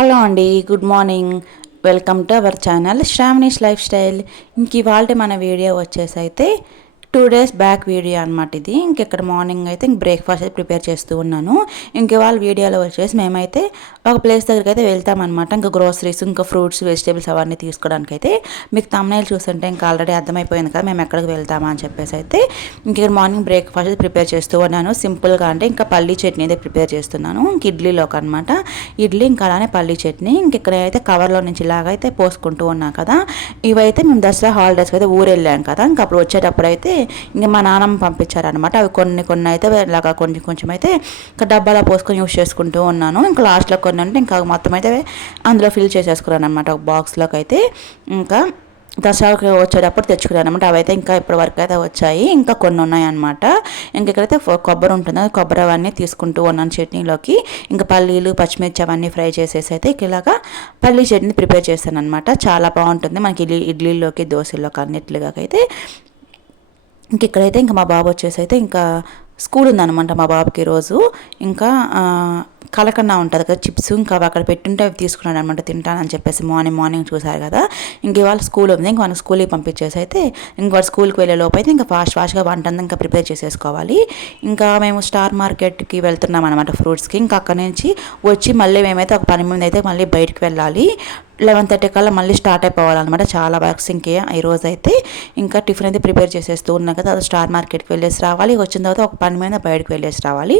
Hello అండి good morning. Welcome to our channel శ్రావణీష్ lifestyle. ఇంక ఇవాళ మన వీడియో వచ్చేసి అయితే టూ డేస్ బ్యాక్ వీడియో అనమాట ఇది. ఇంకెక్కడ మార్నింగ్ అయితే ఇంక బ్రేక్ఫాస్ట్ అయితే ప్రిపేర్ చేస్తూ ఉన్నాను. ఇంక వాళ్ళ వీడియోలో వచ్చేసి మేమైతే ఒక ప్లేస్ దగ్గరికి అయితే వెళ్తామన్నమాట ఇంకా గ్రోసరీస్ ఇంకా ఫ్రూట్స్ వెజిటేబుల్స్ అవన్నీ తీసుకోవడానికి అయితే మీకు తమ్నైల్ చూస్తుంటే ఇంకా ఆల్రెడీ అర్థమైపోయింది కదా మేము ఎక్కడికి వెళ్తామా అని చెప్పేసి అయితే ఇంక మార్నింగ్ బ్రేక్ఫాస్ట్ ప్రిపేర్ చేస్తూ ఉన్నాను. సింపుల్గా అంటే ఇంకా పల్లీ చట్నీ అయితే ప్రిపేర్ చేస్తున్నాను. ఇంక ఇడ్లీలోకి అనమాట ఇడ్లీ ఇంకా అలానే పల్లీ చట్నీ. ఇంక ఇక్కడ అయితే కవర్లో నుంచి ఇలాగైతే పోసుకుంటూ ఉన్నా కదా. ఇవైతే మేము దసరా హాలిడేస్కి అయితే ఊరు వెళ్ళాం కదా. ఇంకా అప్పుడు వచ్చేటప్పుడు అయితే ఇంకా మా నాన్నమ్మ పంపించారనమాట అవి కొన్ని కొన్ని అయితే ఇలాగా కొంచెం కొంచెం అయితే ఇంకా డబ్బాలో పోసుకొని యూస్ చేసుకుంటూ ఉన్నాను. ఇంకా లాస్ట్లో కొన్ని ఉంటే ఇంకా మొత్తం అయితే అందులో ఫిల్ చేసేసుకున్నాను అనమాట ఒక బాక్స్లోకి అయితే ఇంకా దసరాకి వచ్చేటప్పుడు తెచ్చుకున్నాను అనమాట అవైతే ఇంకా ఇప్పటి వరకు అయితే వచ్చాయి. ఇంకా కొన్ని ఉన్నాయన్నమాట. ఇంకా ఇక్కడైతే కొబ్బరి ఉంటుంది. కొబ్బరి అవన్నీ తీసుకుంటూ ఉన్నాను చట్నీలోకి. ఇంకా పల్లీలు పచ్చిమిర్చి అవన్నీ ఫ్రై చేసేసి అయితే ఇలాగా పల్లీ చట్నీ ప్రిపేర్ చేస్తాను అనమాట చాలా బాగుంటుంది. మనకి ఇడ్లీ ఇడ్లీలోకి దోశల్లోకి అన్నిట్లుగా అయితే ఇంక ఇక్కడైతే ఇంకా మా బాబు వచ్చేసి అయితే ఇంకా స్కూల్ ఉందన్నమాట మా బాబుకి రోజు. ఇంకా కలకన్నా ఉంటుంది కదా చిప్స్ ఇంకా అక్కడ పెట్టుంటే అవి తీసుకున్నాడు అనమాట తింటానని చెప్పేసి మార్నింగ్ మార్నింగ్ చూసారు కదా. ఇంక ఇవాళ స్కూల్ ఉంది ఇంకా మన స్కూల్కి పంపించేసి అయితే ఇంక స్కూల్కి వెళ్ళే లోపు అయితే ఇంకా ఫాస్ట్ ఫాస్ట్గా వంట అంతా ఇంకా ప్రిపేర్ చేసేసుకోవాలి. ఇంకా మేము స్టార్ మార్కెట్కి వెళ్తున్నాం అనమాట ఫ్రూట్స్కి ఇంకా అక్కడ నుంచి వచ్చి మళ్ళీ మేమైతే ఒక పని మీద అయితే మళ్ళీ బయటికి వెళ్ళాలి. లెవెన్ థర్టీ కల్లా మళ్ళీ స్టార్ట్ అయిపోవాలన్నమాట చాలా వర్క్స్ ఇంకే ఈ రోజు అయితే. ఇంకా టిఫిన్ అయితే ప్రిపేర్ చేసేస్తూ ఉన్నాం కదా అది స్టార్ మార్కెట్కి వెళ్ళేసి రావాలి వచ్చిన తర్వాత ఒక పని మీద బయటకు వెళ్ళేసి రావాలి.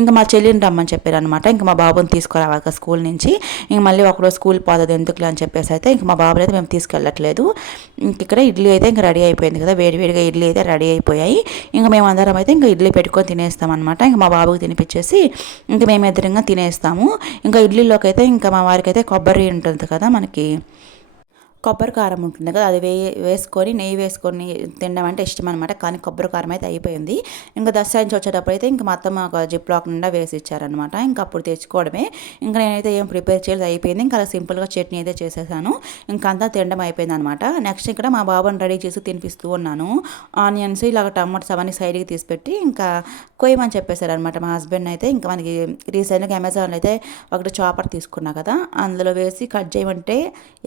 ఇంకా మా చెల్లిని రమ్మని చెప్పారు అనమాట ఇంకా మా బాబుని తీసుకురావాలి స్కూల్ నుంచి. ఇంక మళ్ళీ ఒకరోజు స్కూల్ పోతుంది ఎందుకులే అని చెప్పేసి అయితే ఇంక మా బాబుని అయితే మేము తీసుకెళ్ళట్లేదు. ఇంక ఇక్కడ ఇడ్లీ అయితే ఇంకా రెడీ అయిపోయింది కదా. వేడివేడిగా ఇడ్లీ అయితే రెడీ అయిపోయాయి. ఇంకా మేము అందరం అయితే ఇంకా ఇడ్లీ పెట్టుకొని తినేస్తాం అనమాట. ఇంకా మా బాబుకి తినిపించేసి ఇంక మేము ఎదురుగా తినేస్తాము. ఇంకా ఇడ్లీలోకి అయితే ఇంకా మా వారికి అయితే కొబ్బరి ఉంటుంది కదా మనకి. కొబ్బరి కారం ఉంటుంది కదా అది వే వేసుకొని నెయ్యి వేసుకొని తినడం అంటే ఇష్టం అనమాట కానీ కొబ్బరి కారం అయితే అయిపోయింది. ఇంకా దసరా నుంచి వచ్చేటప్పుడు అయితే ఇంకా మొత్తం ఒక జిప్ లాక్ నిండా వేసి ఇచ్చారనమాట ఇంకా అప్పుడు తెచ్చుకోవడమే. ఇంకా నేనైతే ఏం ప్రిపేర్ చేయలేదు అయిపోయింది. ఇంకా అలా సింపుల్గా చట్నీ అయితే చేసేసాను. ఇంకా అంతా తినడం అయిపోయింది అనమాట నెక్స్ట్ ఇక్కడ మా బాబుని రెడీ చేసి తినిపిస్తూ ఉన్నాను. ఆనియన్స్ ఇలాగ టమాటోస్ అవన్నీ సైడ్కి తీసిపెట్టి ఇంకా కొయ్యమని చెప్పేశారనమాట మా హస్బెండ్ అయితే. ఇంకా మనకి రీసెంట్గా అమెజాన్లో అయితే ఒకటి చాపర్ తీసుకున్నా కదా అందులో వేసి కట్ చేయమంటే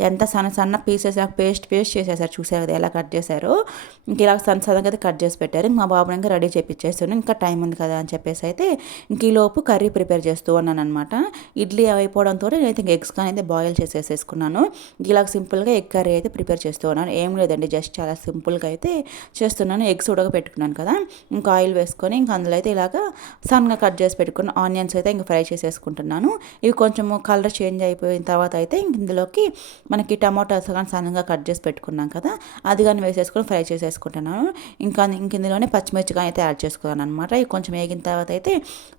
ఎంత సన్న సన్న పీసెస్ నాకు పేస్ట్ పేస్ట్ చేసేసారు చూసారు కదా ఎలా కట్ చేశారు. ఇంక ఇలా సన్ సన్నగా అయితే కట్ చేసి పెట్టారు. మా బాబుని ఇంకా రెడీ చేపించేస్తాను ఇంకా టైం ఉంది కదా అని చెప్పేసి అయితే ఇంక ఈ లోపు కర్రీ ప్రిపేర్ చేస్తూ ఉన్నాను అనమాట ఇడ్లీ అయిపోవడంతో నేనైతే ఇంక ఎగ్స్ కానీ అయితే బాయిల్ చేసేసేసుకున్నాను. ఇలా సింపుల్గా ఎగ్ కర్రీ అయితే ప్రిపేర్ చేస్తూ ఉన్నాను. ఏం లేదండి జస్ట్ చాలా సింపుల్గా అయితే చేస్తున్నాను. ఎగ్స్ ఉడకబెట్టుకున్నాను కదా. ఇంకా ఆయిల్ వేసుకొని ఇంకా అందులో అయితే ఇలాగా సన్గా కట్ చేసి పెట్టుకున్న ఆనియన్స్ అయితే ఇంకా ఫ్రై చేసేసుకుంటున్నాను. ఇవి కొంచెము కలర్ చేంజ్ అయిపోయిన తర్వాత అయితే ఇందులోకి మనకి టమాటాస్ కానీ సన్నగా కట్ చేసి పెట్టుకున్నాం కదా అది కానీ వేసేసుకొని ఫ్రై చేసేసుకుంటున్నాను. ఇంకా ఇంక ఇందులోనే పచ్చిమిర్చి కానీ అయితే యాడ్ చేసుకున్నాను అనమాట ఇవి కొంచెం వేగిన తర్వాత అయితే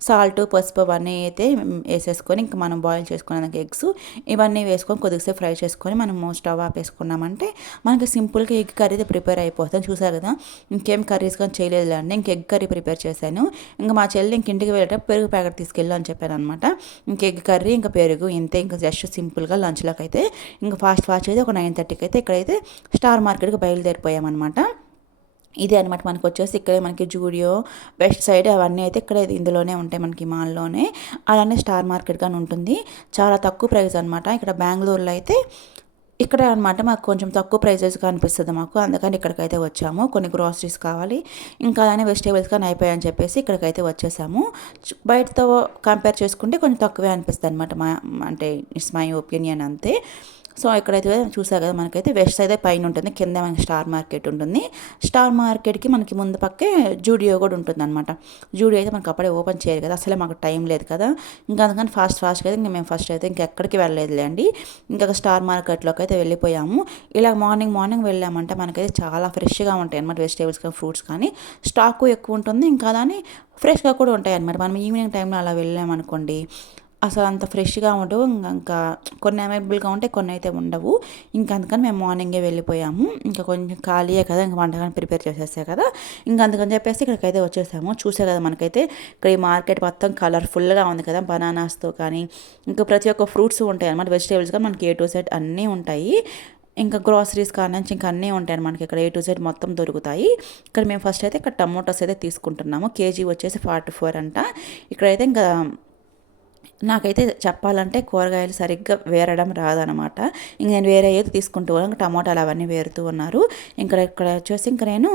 సాల్ట్ పసుపు అవన్నీ అయితే వేసేసుకొని ఇంకా మనం బాయిల్ చేసుకున్నాక ఎగ్స్ ఇవన్నీ వేసుకొని కొద్దిసేపు ఫ్రై చేసుకొని మనం స్టవ్ ఆపేసుకున్నామంటే మనకి సింపుల్గా ఎగ్ కర్రీ అయితే ప్రిపేర్ అయిపోతుంది. చూసారు కదా ఇంకేం కర్రీస్ కానీ చేయలేదు అండి ఇంక ఎగ్ కర్రీ ప్రిపేర్ చేశాను. ఇంకా మా చెల్లి ఇంక ఇంటికి వెళ్ళేటప్పుడు పెరుగు ప్యాకెట్ తీసుకెళ్ళు అని చెప్పాను అనమాట ఇంక ఎగ్ కర్రీ ఇంకా పెరుగు ఇంతే. ఇంకా జస్ట్ సింపుల్గా లంచ్లోకి అయితే ఇంకా ఫాస్ట్ ఫాస్ట్ అయితే ఒక నైన్ థర్టీకి అయితే ఇక్కడైతే స్టార్ మార్కెట్కి బయలుదేరిపోయామన్నమాట. ఇదే అనమాట మనకు వచ్చేసి ఇక్కడే మనకి జూడియో వెస్ట్ సైడ్ అవన్నీ అయితే ఇక్కడ ఇందులోనే ఉంటాయి మనకి మాల్లోనే. అలానే స్టార్ మార్కెట్ కానీ ఉంటుంది. చాలా తక్కువ ప్రైస్ అనమాట ఇక్కడ బెంగళూరులో అయితే ఇక్కడ అనమాట మాకు కొంచెం తక్కువ ప్రైజెస్గా అనిపిస్తుంది మాకు. అందుకని ఇక్కడికైతే వచ్చాము. కొన్ని గ్రాసరీస్ కావాలి. ఇంకా అలానే వెజిటేబుల్స్ కానీ అయిపోయాయని చెప్పేసి ఇక్కడికైతే వచ్చేసాము. బయటతో కంపేర్ చేసుకుంటే కొంచెం తక్కువే అనిపిస్తుంది అనమాట మా అంటే ఇట్స్ మై ఒపీనియన్ అంతే. సో ఇక్కడైతే చూసారు కదా మనకైతే వెస్ట్ సైడ్ పైన ఉంటుంది కింద మనకి స్టార్ మార్కెట్ ఉంటుంది. స్టార్ మార్కెట్కి మనకి ముందు పక్కే జూడియో కూడా ఉంటుంది అనమాట జూడియో అయితే మనకు అప్పుడే ఓపెన్ చేయరు కదా అసలే మాకు టైం లేదు కదా. ఇంకా అందుకని ఫాస్ట్ ఫాస్ట్గా అయితే ఇంకా మేము ఫస్ట్ అయితే ఇంకెక్కడికి వెళ్ళలేదులే అండి ఇంకా స్టార్ మార్కెట్లోకి అయితే వెళ్ళిపోయాము. ఇలా మార్నింగ్ మార్నింగ్ వెళ్ళామంటే మనకైతే చాలా ఫ్రెష్గా ఉంటాయి అనమాట వెజిటేబుల్స్ కానీ ఫ్రూట్స్ కానీ. స్టాకు ఎక్కువ ఉంటుంది ఇంకా దాని ఫ్రెష్గా కూడా ఉంటాయి అనమాట మనం ఈవినింగ్ టైంలో అలా వెళ్ళామనుకోండి అసలు అంత ఫ్రెష్గా ఉండవు. ఇంకా కొన్ని అవైలబుల్గా ఉంటాయి కొన్ని అయితే ఉండవు. ఇంకా అందుకని మేము మార్నింగే వెళ్ళిపోయాము. ఇంకా కొంచెం ఖాళీయే కదా ఇంకా వంటకాన్ని ప్రిపేర్ చేసేస్తే కదా. ఇంకా అందుకని చెప్పేసి ఇక్కడికైతే వచ్చేసాము. చూసే కదా మనకైతే ఇక్కడ ఈ మార్కెట్ మొత్తం కలర్ఫుల్గా ఉంది కదా బనానాస్తో కానీ. ఇంకా ప్రతి ఒక్క ఫ్రూట్స్ ఉంటాయి అనమాట వెజిటేబుల్స్ కానీ మనకి ఏ టు సెట్ అన్నీ ఉంటాయి. ఇంకా గ్రాసరీస్ నుంచి ఇంకా అన్నీ ఉంటాయి మనకి ఇక్కడ. ఏ టు జెడ్ మొత్తం దొరుకుతాయి. ఇక్కడ మేము ఫస్ట్ అయితే ఇక్కడ టమోటాస్ అయితే తీసుకుంటున్నాము. కేజీ వచ్చేసి ఫార్టీ ఫోర్ అంట. ఇక్కడైతే ఇంకా నాకైతే చెప్పాలంటే కూరగాయలు సరిగ్గా వేరడం రాదనమాట. ఇంక నేను వేరే ఏది తీసుకుంటూ ఇంకా టమోటాలు అవన్నీ వేరుతూ ఉన్నారు. ఇక్కడ ఇక్కడ వచ్చేసి ఇంకా నేను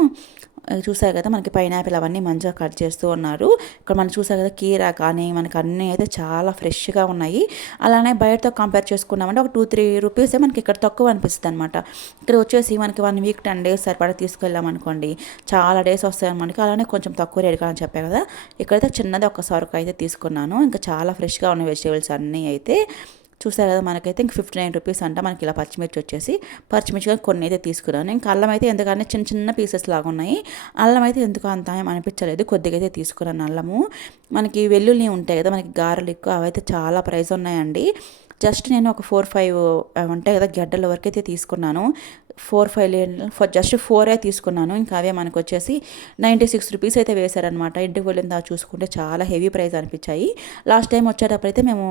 చూసారు కదా మనకి పైనాపిల్ అవన్నీ మంచిగా కట్ చేస్తూ ఉన్నారు. ఇక్కడ మనం చూసారు కదా కీరా కానీ మనకి అన్నీ అయితే చాలా ఫ్రెష్గా ఉన్నాయి. అలానే బయటతో కంపేర్ చేసుకున్నామంటే ఒక టూ త్రీ రూపీస్ మనకి ఇక్కడ తక్కువ అనిపిస్తుంది అనమాట ఇక్కడ వచ్చేసి మనకి వన్ వీక్ టెన్ డేస్ సరిపడా తీసుకెళ్ళాం అనుకోండి. చాలా డేస్ వస్తాయి మనకి అలానే కొంచెం తక్కువ రేట్ అని చెప్పే కదా. ఇక్కడైతే చిన్నది ఒక సరుకు అయితే తీసుకున్నాను. ఇంకా చాలా ఫ్రెష్గా ఉన్న వెజిటేబుల్స్ అన్నీ అయితే చూసారు కదా మనకైతే ఇంక ఫిఫ్టీ నైన్ రూపీస్ అంట మనకి ఇలా పచ్చిమిర్చి వచ్చేసి. పచ్చిమిర్చి కొన్ని అయితే తీసుకున్నాను. ఇంకా అల్లం అయితే ఎందుకంటే చిన్న చిన్న పీసెస్ లాగా ఉన్నాయి. అల్లం అయితే ఎందుకు అంత ఏం అనిపించలేదు. కొద్దిగా అయితే తీసుకున్నాను అల్లము. మనకి వెల్లుల్లి ఉంటాయి కదా మనకి గారెలు ఎక్కువ అవైతే చాలా ప్రైస్ ఉన్నాయండి. జస్ట్ నేను ఒక ఫోర్ ఫైవ్ ఉంటాయి కదా గడ్డల వరకు అయితే తీసుకున్నాను. ఫోర్ ఫైవ్ జస్ట్ ఫోరే తీసుకున్నాను. ఇంకా అవే మనకు వచ్చేసి నైంటీ సిక్స్ రూపీస్ అయితే వేశారనమాట ఇంటికి వెళ్ళిన చూసుకుంటే చాలా హెవీ ప్రైస్ అనిపించాయి. లాస్ట్ టైం వచ్చేటప్పుడు అయితే మేము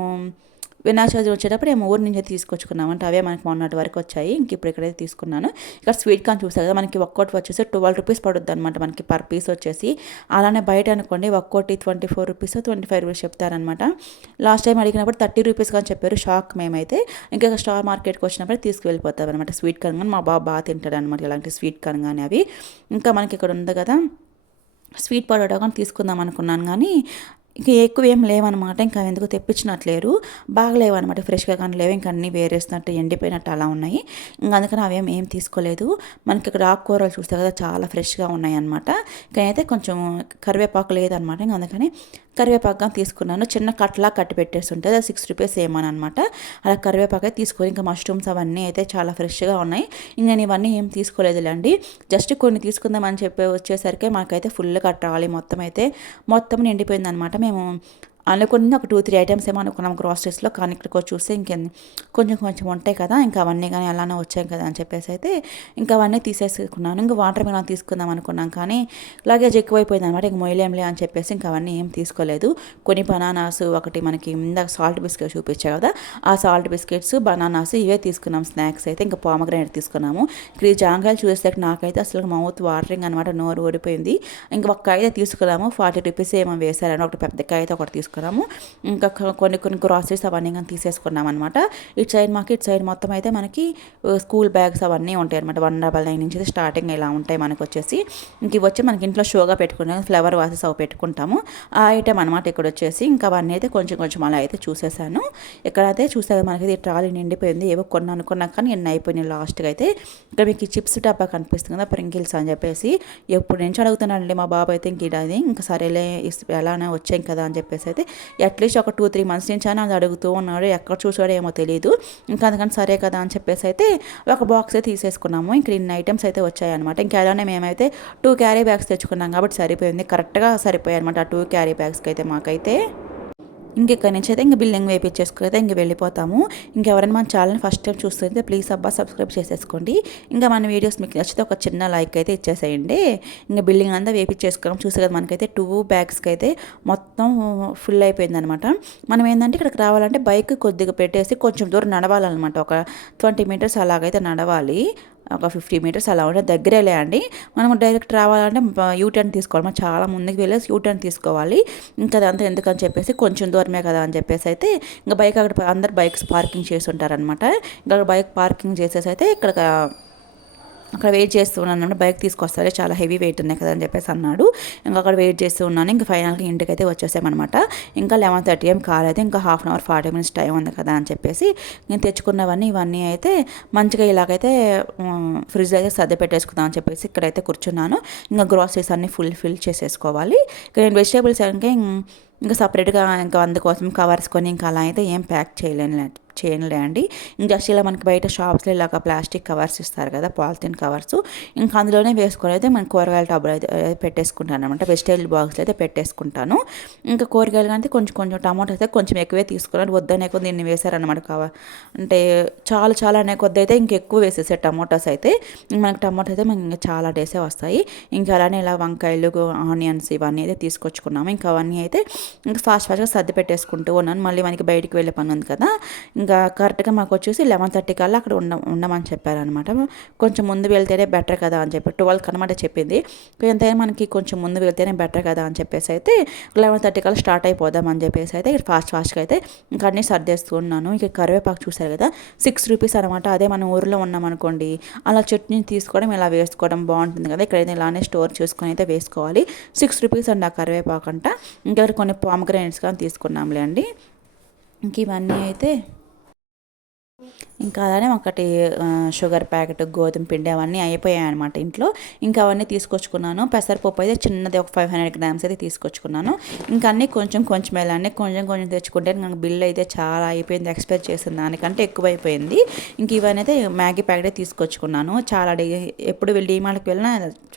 వినాయక చవితి వచ్చేటప్పుడు మేము ఊరి నుంచి తీసుకొచ్చుకున్నాం అంటే అవే మనకి మొన్నటి వరకు వచ్చాయి. ఇంక ఇప్పుడు ఇక్కడైతే తీసుకున్నాను. ఇక్కడ స్వీట్ కార్న్ చూసారు కదా మనకి ఒక్కోటి వచ్చేసి ట్వెల్వ్ రూపీస్ పడుద్ది అనమాట మనకి పర్ పీస్ వచ్చేసి. అలానే బయట అనుకోండి ఒక్కోటి twenty four rupees twenty five rupees చెప్తారనమాట లాస్ట్ టైం అడిగినప్పుడు థర్టీ రూపీస్ కానీ చెప్పారు. షాక్ మేమైతే ఇంకా స్టార్ మార్కెట్కి వచ్చినప్పుడు తీసుకువెళ్ళిపోతాం అనమాట స్వీట్ కార్న్ కానీ మా బాబు బాగా తింటాడు అనమాట ఇలాంటి స్వీట్ కార్న్ కానీ అవి. ఇంకా మనకి ఇక్కడ ఉంది కదా స్వీట్ పొటాటో కానీ తీసుకుందాం అనుకున్నాను కానీ ఇంక ఎక్కువ ఏం లేవన్నమాట. ఇంకా ఎందుకు తెప్పించినట్లేరు. బాగలేవు అనమాట ఫ్రెష్గా కానీ లేవు. ఇంకా అన్నీ వేరేస్తున్నట్టు ఎండిపోయినట్టు అలా ఉన్నాయి. ఇంకా అందుకని అవేం ఏం తీసుకోలేదు. మనకి ఇక్కడ ఆకుకూరలు చూస్తే కదా చాలా ఫ్రెష్గా ఉన్నాయి అనమాట కానీ అయితే కొంచెం కరివేపాకు లేదనమాట ఇంకా అందుకని కరివేపాకం తీసుకున్నాను. చిన్న కట్లా కట్టి పెట్టేసి ఉంటుంది సిక్స్ రూపీస్ ఏమని అనమాట అలా కరివేపాకే తీసుకొని ఇంకా మష్రూమ్స్ అవన్నీ అయితే చాలా ఫ్రెష్గా ఉన్నాయి. ఇంకా నేను ఇవన్నీ ఏం తీసుకోలేదులేండి. జస్ట్ కొన్ని తీసుకుందామని చెప్పి వచ్చేసరికి మాకైతే ఫుల్ కట్టాలి మొత్తం అయితే మొత్తం నిండిపోయింది అనమాట మేము అనుకున్న ఒక టూ త్రీ ఐటమ్స్ ఏమో అనుకున్నాం గ్రాసరీస్లో కానీ ఇక్కడికి చూస్తే ఇంకే కొంచెం కొంచెం ఉంటాయి కదా ఇంకా అవన్నీ కానీ అలానే వచ్చాయి కదా అని చెప్పేసి అయితే ఇంకా అవన్నీ తీసేసుకున్నాను. ఇంకా వాటర్ మిలన్ తీసుకుందాం అనుకున్నాం కానీ లగేజ్ ఎక్కువైపోయింది అనమాట ఇంక మొయ్యలేంలే అని చెప్పేసి ఇంకా అవన్నీ ఏం తీసుకోలేదు. కొన్ని బనానాస్ ఒకటి మనకి ఇందాక సాల్ట్ బిస్కెట్ చూపించా కదా ఆ సాల్ట్ బిస్కెట్స్ బనానాస్ ఇవే తీసుకున్నాం స్నాక్స్ అయితే. ఇంకా పామగ్రానైట్ తీసుకున్నాము. ఇక్కడ ఈ జాంకాయలు చూసేసరికి నాకైతే అసలు మౌత్ వాటరింగ్ అనమాట నోరు ఓడిపోయింది ఇంకా ఒక్క అయితే తీసుకున్నాము. ఫార్టీ రూపీస్ ఏమో వేశారని ఒకటి పెద్ద అయితే ఒకటి తీసుకున్నాము. తీసుకున్నాము. ఇంకా కొన్ని కొన్ని గ్రాసరీస్ అవన్నీ కానీ తీసేసుకున్నాం అనమాట ఇటు సైడ్ మాకు ఇటు సైడ్ మొత్తం అయితే మనకి స్కూల్ బ్యాగ్స్ అవన్నీ ఉంటాయి అనమాట వన్ డబల్ నైన్ నుంచి స్టార్టింగ్ ఇలా ఉంటాయి మనకు వచ్చేసి ఇంక ఇవి వచ్చి మనకి ఇంట్లో షోగా పెట్టుకున్నాం ఫ్లవర్ వాసెస్ అవి పెట్టుకుంటాము. ఆ ఐటెం అనమాట ఇక్కడ వచ్చేసి. ఇంకా అవన్నీ అయితే కొంచెం కొంచెం అలా అయితే చూసేసాను. ఇక్కడైతే చూసాక మనకి ట్రాలీ నిండిపోయింది. ఏవో కొన్ని అనుకున్నాక కానీ ఎన్ని అయిపోయినాయి లాస్ట్గా అయితే. ఇక్కడ మీకు చిప్స్ డబ్బా కనిపిస్తుంది కదా ప్రింకిల్స్ అని చెప్పేసి. ఎప్పుడు నుంచి అడుగుతున్నానండి మా బాబు అయితే ఇంక ఇది ఇంకా సరేలే ఎలానే వచ్చాం కదా అని చెప్పేసి అయితే అట్లీస్ట్ ఒక టూ త్రీ మంత్స్ నుంచి అని అది అడుగుతూ ఉన్నాడు. ఎక్కడ చూసాడో ఏమో తెలియదు ఇంకా అందుకని సరే కదా అని చెప్పేసి అయితే ఒక బాక్స్ అయితే తీసేసుకున్నాము. ఇంక ఇన్ని ఐటమ్స్ అయితే వచ్చాయన్నమాట. ఇంకా అలానే మేమైతే టూ క్యారీ బ్యాగ్స్ తెచ్చుకున్నాం కాబట్టి సరిపోయింది. కరెక్ట్గా సరిపోయాయి అనమాట ఆ టూ క్యారీ బ్యాగ్స్కి అయితే మాకైతే. ఇంకెక్కడి నుంచి అయితే ఇంక బిల్లింగ్ వేపించేసుకుని అయితే ఇంక వెళ్ళిపోతాము. ఇంకెవరైనా మన ఛానల్ ఫస్ట్ టైం చూస్తుంటే ప్లీజ్ అబ్బా సబ్స్క్రైబ్ చేసేసుకోండి. ఇంకా మన వీడియోస్ మీకు నచ్చితే ఒక చిన్న లైక్ అయితే ఇచ్చేసేయండి. ఇంకా బిల్డింగ్ అంతా వేపించేసుకున్నాం చూసే కదా మనకైతే టూ బ్యాగ్స్కి అయితే మొత్తం ఫుల్ అయిపోయిందనమాట మనం ఏంటంటే ఇక్కడికి రావాలంటే బైక్ కొద్దిగా పెట్టేసి కొంచెం దూరం నడవాలన్నమాట. ఒక ట్వంటీ మీటర్స్ అలాగైతే నడవాలి. ఒక ఫిఫ్టీ మీటర్స్ అలా ఉంటే దగ్గరేలే అండి. మనం డైరెక్ట్ రావాలంటే యూటర్న్ తీసుకోవాలి. మనం చాలా ముందుకు వెళ్ళేసి యూటర్న్ తీసుకోవాలి. ఇంకా అదంతా ఎందుకని చెప్పేసి కొంచెం దూరమే కదా అని చెప్పేసి అయితే ఇంకా బైక్ అక్కడ అందరు బైక్స్ పార్కింగ్ చేసి ఉంటారనమాట ఇంకా బైక్ పార్కింగ్ చేసేసి అయితే ఇక్కడ అక్కడ వెయిట్ చేస్తూ ఉన్నాను బైక్ తీసుకొస్తారే చాలా హెవీ వెయిట్ ఉన్నాయి కదా అని చెప్పేసి అన్నాడు. ఇంకా అక్కడ వెయిట్ చేస్తూ ఉన్నాను. ఇంకా ఫైనల్గా ఇంటికి అయితే వచ్చేసామన్నమాట. ఇంకా లెవెన్ థర్టీ ఏం కాలేదు ఇంకా half an hour forty minutes time ఉంది కదా అని చెప్పేసి నేను తెచ్చుకున్నవన్నీ ఇవన్నీ అయితే మంచిగా ఇలాగైతే ఫ్రిడ్జ్ అయితే సర్ది పెట్టేసుకుందాం అని చెప్పేసి ఇక్కడైతే కూర్చున్నాను. ఇంకా గ్రాసరీస్ అన్నీ ఫుల్ ఫిల్ చేసేసుకోవాలి. ఇక్కడ నేను వెజిటేబుల్స్ అంటే ఇంకా సపరేట్గా ఇంకా అందుకోసం కవర్స్ కొని ఇంకా అలా అయితే ఏం ప్యాక్ చేయలేను చేయనులే అండి. ఇంకా జస్ట్ ఇలా మనకి బయట షాప్స్లో ఇలాగ ప్లాస్టిక్ కవర్స్ ఇస్తారు కదా పాలిథిన్ కవర్స్. ఇంకా అందులోనే వేసుకొని అయితే మన కూరగాయల టబ్బులు అయితే పెట్టేసుకుంటాను అనమాట వెజిటేబుల్ బాక్స్లో అయితే పెట్టేసుకుంటాను. ఇంకా కూరగాయలు అంటే కొంచెం కొంచెం టమాటో అయితే కొంచెం ఎక్కువే తీసుకున్నాను. వద్దనే కొద్ది దీన్ని వేశారనమాట కవర్ అంటే చాలా చాలా అనే కొద్ది అయితే ఇంకెక్కువ వేసేసారు టమాటోస్ అయితే. మనకి టమాటో అయితే మనకి ఇంకా చాలా డేసే వస్తాయి. ఇంకా అలానే ఇలా వంకాయలు ఆనియన్స్ ఇవన్నీ అయితే తీసుకొచ్చుకున్నాము. ఇంకా అవన్నీ అయితే ఇంకా ఫాస్ట్ ఫాస్ట్గా సర్ది పెట్టేసుకుంటూ ఉన్నాను. మళ్ళీ మనకి బయటికి వెళ్ళే పని ఉంది కదా. ఇంకా కరెక్ట్గా మాకు వచ్చేసి లెవెన్ థర్టీ కల్లా అక్కడ ఉండ ఉండమని చెప్పారనమాట కొంచెం ముందు వెళ్తేనే బెటర్ కదా అని చెప్పి ట్వెల్వ్ అనమాట చెప్పింది. ఎంతైనా మనకి కొంచెం ముందు వెళ్తేనే బెటర్ కదా అని చెప్పేసి అయితే లెవెన్ థర్టీ కల్లా స్టార్ట్ అయిపోదాం అని చెప్పేసి అయితే ఇక్కడ ఫాస్ట్ ఫాస్ట్గా అయితే ఇంకా అన్నీ సర్దేస్తున్నాను. ఇక కరివేపాకు చూసారు కదా సిక్స్ రూపీస్ అనమాట అదే మనం ఊరిలో ఉన్నామనుకోండి అలా చట్నీ తీసుకోవడం ఇలా వేసుకోవడం బాగుంటుంది కదా. ఇక్కడైతే ఇలానే స్టోర్ చేసుకొని అయితే వేసుకోవాలి. సిక్స్ రూపీస్ అండి ఆ కరివేపాకు అంట. ఇంకా కొన్ని పామగ్రానైట్స్ కానీ తీసుకున్నాంలే అండి. ఇంక ఇవన్నీ అయితే ఇంకా అలానే ఒకటి షుగర్ ప్యాకెట్ గోధుమ పిండి అవన్నీ అయిపోయాయి అనమాట ఇంట్లో. ఇంకా అవన్నీ తీసుకొచ్చుకున్నాను. పెసరపప్పు అయితే చిన్నది ఒక ఫైవ్ హండ్రెడ్ గ్రామ్స్ అయితే తీసుకొచ్చుకున్నాను. ఇంకా అన్నీ కొంచెం కొంచెం వెళ్ళండి కొంచెం కొంచెం తెచ్చుకుంటే నాకు బిల్ అయితే చాలా అయిపోయింది ఎక్స్పెక్ట్ చేసిన దానికంటే ఎక్కువ అయిపోయింది ఇంక ఇవన్నీ అయితే మ్యాగీ ప్యాకెట్ తీసుకొచ్చుకున్నాను. చాలా డే ఎప్పుడు వెళ్ళి డిమార్ట్కి వెళ్ళినా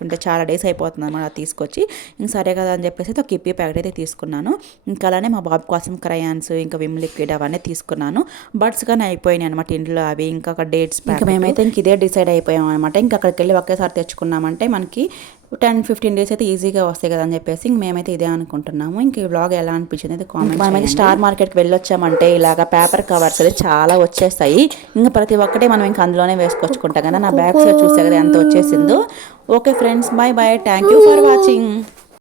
అంటే చాలా డేస్ అయిపోతుంది అనమాట తీసుకొచ్చి. ఇంక సరే కదా అని చెప్పేసి అయితే ఒక కిప్పి ప్యాకెట్ అయితే తీసుకున్నాను. ఇంకా అలానే మా బాబు కోసం క్రయాన్స్ ఇంకా విమ్ లిక్విడ్ అవన్నీ తీసుకున్నాను. బడ్స్ కానీ అయిపోయినాయి అనమాట ఇంట్లో అవి ఇంకా ఒక డేట్స్ ఇంకా మేమైతే ఇంక ఇదే డిసైడ్ అయిపోయాం అనమాట ఇంకా అక్కడికి వెళ్ళి ఒకేసారి తెచ్చుకున్నామంటే మనకి టెన్ ఫిఫ్టీన్ డేస్ అయితే ఈజీగా వస్తాయి కదా అని చెప్పేసి ఇంక మేమైతే ఇదే అనుకుంటున్నాము. ఇంక ఈ బ్లాగ్ ఎలా అనిపించింది అయితే కామెంట్ మనమైతే స్టార్ మార్కెట్కి వెళ్ళొచ్చామంటే ఇలాగ పేపర్ కవర్స్ అయితే చాలా వచ్చేస్తాయి. ఇంకా ప్రతి ఒక్కటే మనం ఇంకా అందులోనే వేసుకొచ్చుకుంటాం కదా. నా బ్యాగ్ సైడ్ చూస్తే కదా ఎంత వచ్చేసిందో. Okay friends bye bye thank you for watching